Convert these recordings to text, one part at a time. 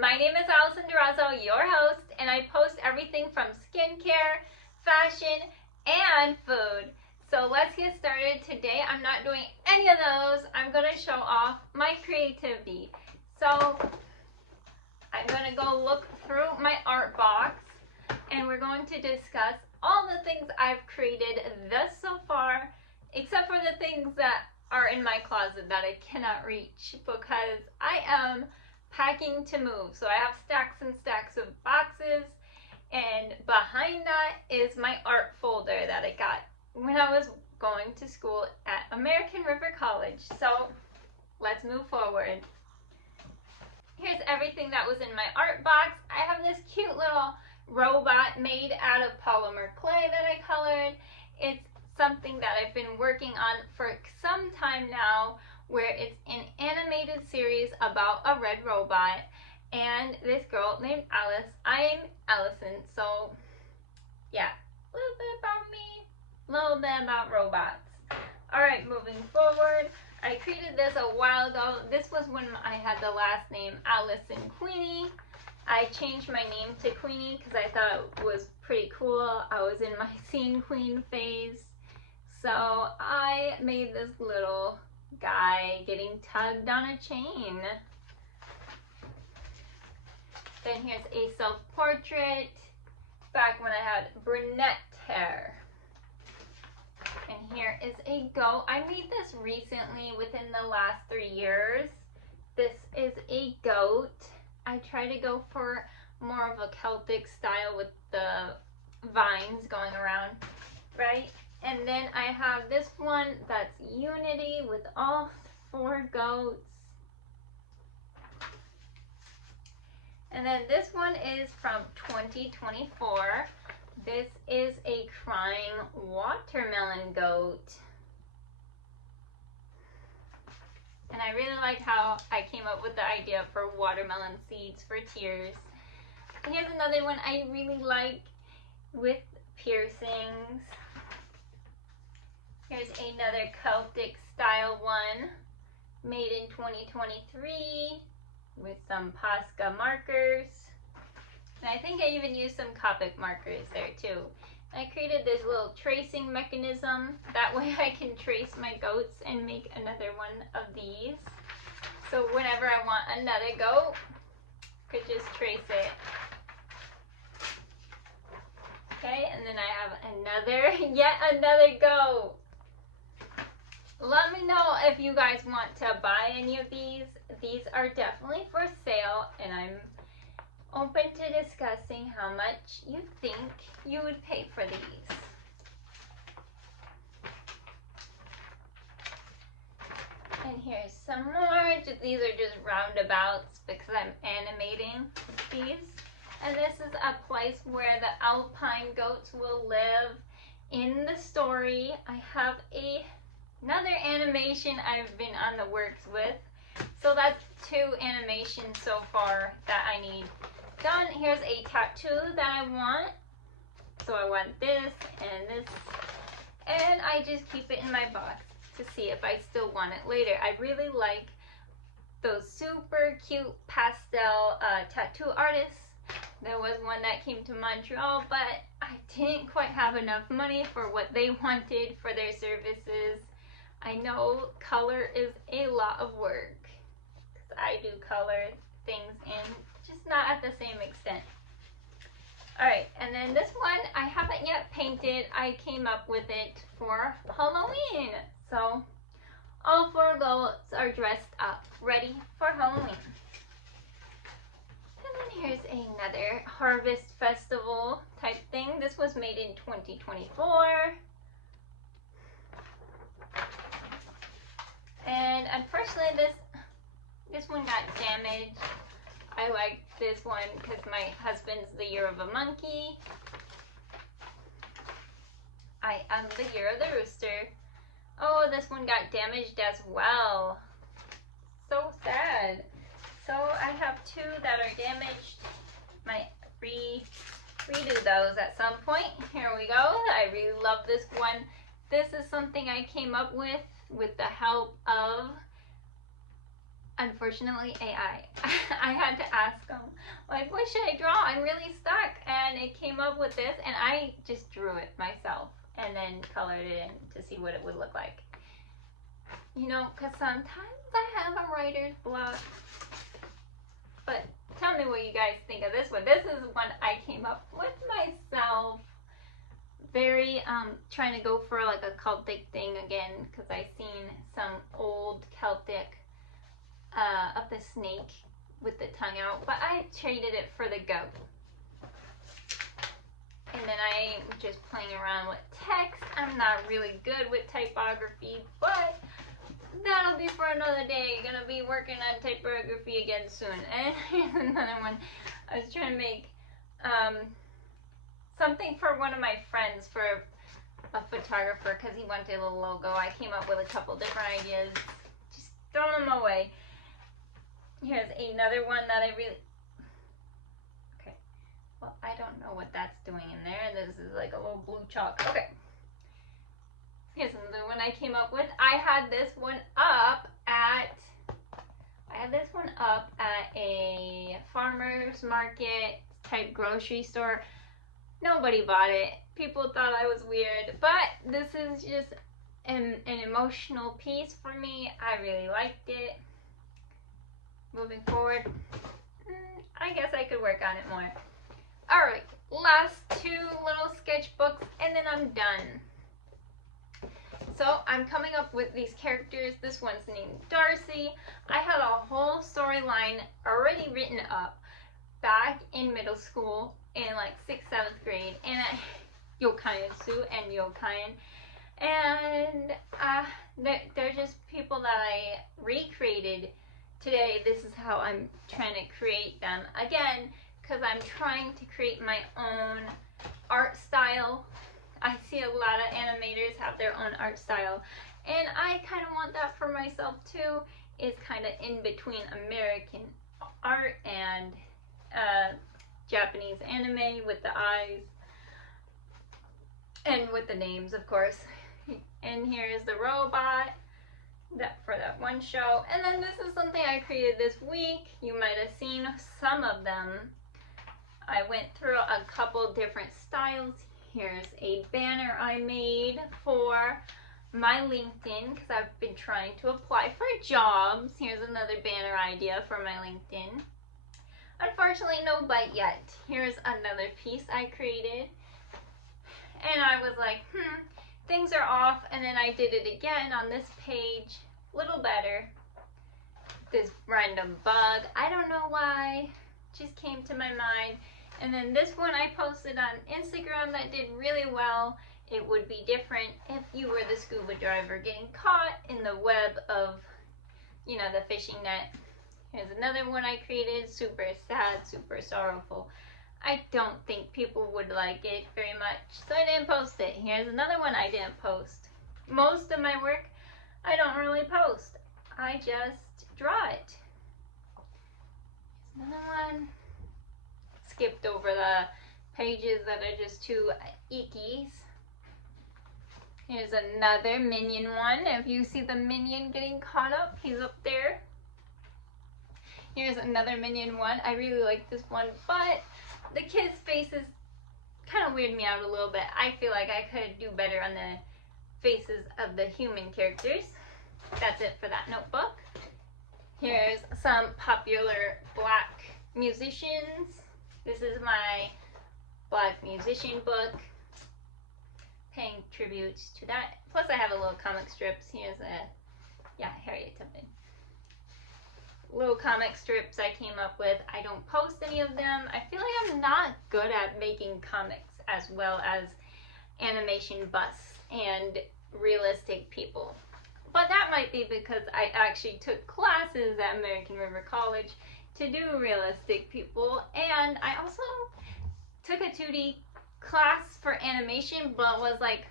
My name is Alison Durazo, your host, and I post everything from skincare, fashion, and food. So let's get started. Today I'm not doing any of those. I'm going to show off my creativity. So I'm going to go look through my art box and we're going to discuss all the things I've created thus so far, except for the things that are in my closet that I cannot reach because I am packing to move. So I have stacks and stacks of boxes, and behind that is my art folder that I got when I was going to school at American River College. So let's move forward. Here's everything that was in my art box. I have this cute little robot made out of polymer clay that I colored. It's something that I've been working on for some time now, where it's an animated series about a red robot and this girl named Alice. I'm Alison, so yeah, a little bit about me, a little bit about robots. Alright, moving forward, I created this a while ago. This was when I had the last name Alison Queenie. I changed my name to Queenie because I thought it was pretty cool. I was in my scene queen phase. So I made this little guy getting tugged on a chain. Then here's a self-portrait back when I had brunette hair. And here is a goat. I made this recently within the last 3 years. This is a goat. I try to go for more of a Celtic style with the vines going around, right? And then I have this one that's Unity with all 4 goats. And then this one is from 2024. This is a crying watermelon goat. And I really like how I came up with the idea for watermelon seeds for tears. Here's another one I really like with piercings. Here's another Celtic style one made in 2023 with some Posca markers. And I think I even used some Copic markers there too. I created this little tracing mechanism. That way I can trace my goats and make another one of these. So whenever I want another goat, I could just trace it. Okay, and then I have yet another goat. Let me know if you guys want to buy any of these. These are definitely for sale, and I'm open to discussing how much you think you would pay for these. And here's some more. These are just roundabouts because I'm animating these. And this is a place where the alpine goats will live in the story. I have another animation I've been on the works with. So that's 2 animations so far that I need done. Here's a tattoo that I want. So I want this and this. And I just keep it in my box to see if I still want it later. I really like those super cute pastel tattoo artists. There was one that came to Montreal, but I didn't quite have enough money for what they wanted for their services. I know color is a lot of work because I do color things in, just not at the same extent. Alright, and then this one I haven't yet painted. I came up with it for Halloween. So all 4 goats are dressed up, ready for Halloween. And then here's another harvest festival type thing. This was made in 2024. And unfortunately this one got damaged. I like this one because my husband's the year of a monkey. I am the year of the rooster. Oh, this one got damaged as well. So sad. So I have 2 that are damaged. Might redo those at some point. Here we go. I really love this one. This is something I came up with the help of, unfortunately, AI. I had to ask them should I draw? I'm really stuck. And it came up with this, and I just drew it myself and then colored it in to see what it would look like. You know, because sometimes I have a writer's block. But tell me what you guys think of this one. This is one I came up with myself. Very trying to go for like a Celtic thing again, because I seen some old Celtic of the snake with the tongue out, but I traded it for the goat. And then I'm just playing around with text. I'm not really good with typography, but that'll be for another day. Gonna be working on typography again soon. And here's another one. I was trying to make something for one of my friends, for a photographer, because he wanted a little logo. I came up with a couple different ideas, just throwing them away. Here's another one that I really, okay, well, I don't know what that's doing in there. This is like a little blue chalk. Okay, here's another one I came up with. I had this one up at a farmer's market type grocery store. Nobody bought it. People thought I was weird, but this is just an emotional piece for me. I really liked it. Moving forward, I guess I could work on it more. Alright, last two little sketchbooks and then I'm done. So I'm coming up with these characters. This one's named Darcy. I had a whole storyline already written up back in middle school in like 6th, 7th grade, and Yokayan Sue and Yokayan, and they're just people that I recreated today. This is how I'm trying to create them again, because I'm trying to create my own art style. I see a lot of animators have their own art style, and I kind of want that for myself too. It's kind of in between American art and Japanese anime with the eyes and with the names, of course. And here's the robot for that one show. And then this is something I created this week. You might have seen some of them. I went through a couple different styles. Here's a banner I made for my LinkedIn, because I've been trying to apply for jobs. Here's another banner idea for my LinkedIn. Unfortunately, no bite yet. Here's another piece I created. And I was like, things are off. And then I did it again on this page, a little better. This random bug. I don't know why. Just came to my mind. And then this one I posted on Instagram that did really well. It would be different if you were the scuba diver getting caught in the web of, you know, the fishing net. Here's another one I created, super sad, super sorrowful. I don't think people would like it very much, so I didn't post it. Here's another one I didn't post. Most of my work, I don't really post. I just draw it. Here's another one. Skipped over the pages that are just too ickies. Here's another Minion one. If you see the Minion getting caught up, he's up there. Here's another Minion one. I really like this one, but the kids' faces kind of weird me out a little bit. I feel like I could do better on the faces of the human characters. That's it for that notebook. Here's some popular black musicians. This is my black musician book, paying tributes to that. Plus I have a little comic strips. Here's Harriet Tubman. Little comic strips I came up with. I don't post any of them. I feel like I'm not good at making comics as well as animation busts and realistic people. But that might be because I actually took classes at American River College to do realistic people, and I also took a 2D class for animation, but was like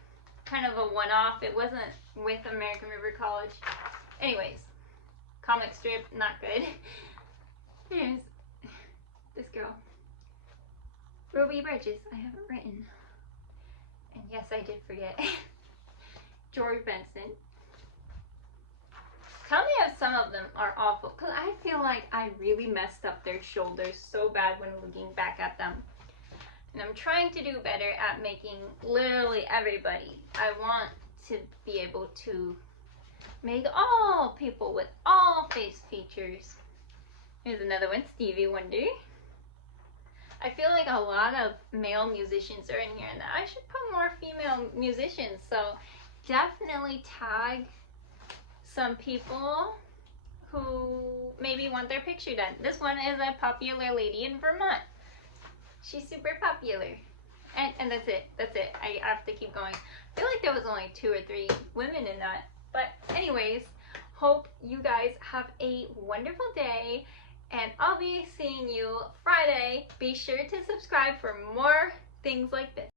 kind of a one-off. It wasn't with American River College. Anyways, comic strip, not good. Here's this girl. Ruby Bridges, I haven't written. And yes, I did forget. George Benson. Tell me if some of them are awful, because I feel like I really messed up their shoulders so bad when looking back at them. And I'm trying to do better at making literally everybody. I want to be able to make all people with all face features. Here's another one, Stevie Wonder. I feel like a lot of male musicians are in here, and I should put more female musicians. So definitely tag some people who maybe want their picture done. This one is a popular lady in Vermont. She's super popular. And that's it. That's it. I have to keep going. I feel like there was only 2 or 3 women in that. But anyways, hope you guys have a wonderful day. And I'll be seeing you Friday. Be sure to subscribe for more things like this.